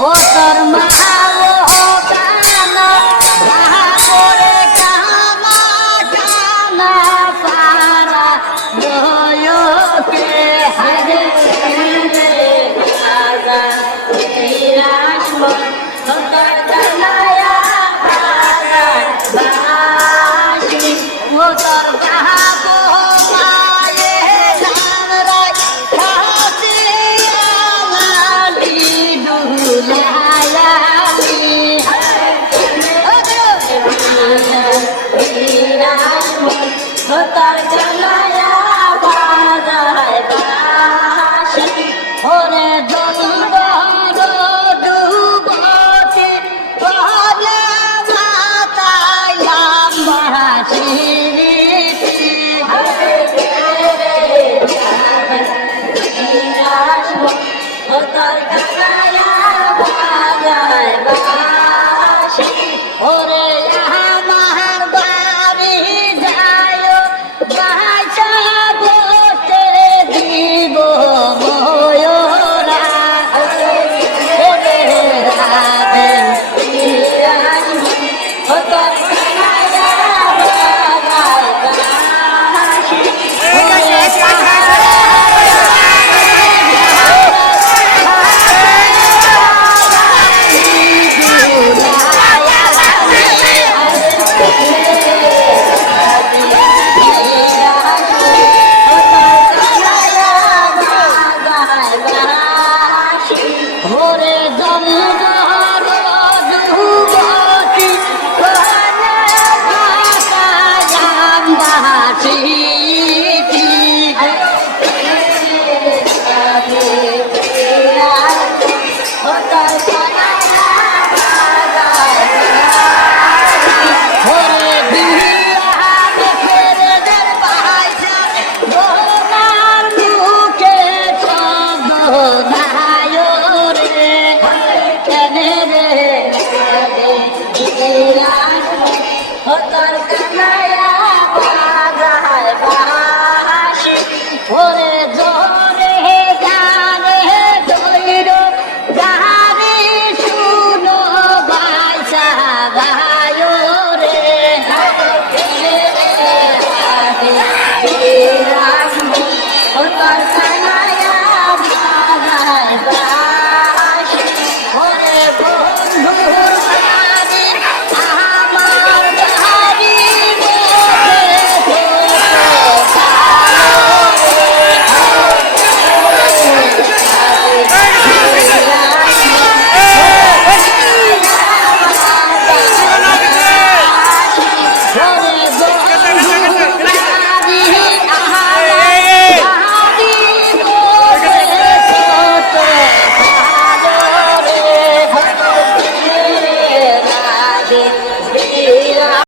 ও তোর মাও কানা করে কানা কানা পারা দয়কে হারে রে রাজা বিরাজমান তোর জানায়া পারা বাসি ও তোর বাবু মায়ে ধান রাই খাসি আলালি দুলায়ালি বিরাজমান তোর জানায়া বাজায় বাসি ওরে জঙ্গল ডুবকে বলে মাতায় লাম্বাসি ওরে আমার বাড়ি যায় বাসা বসে দিব ময়ূরা ওরে জন্ম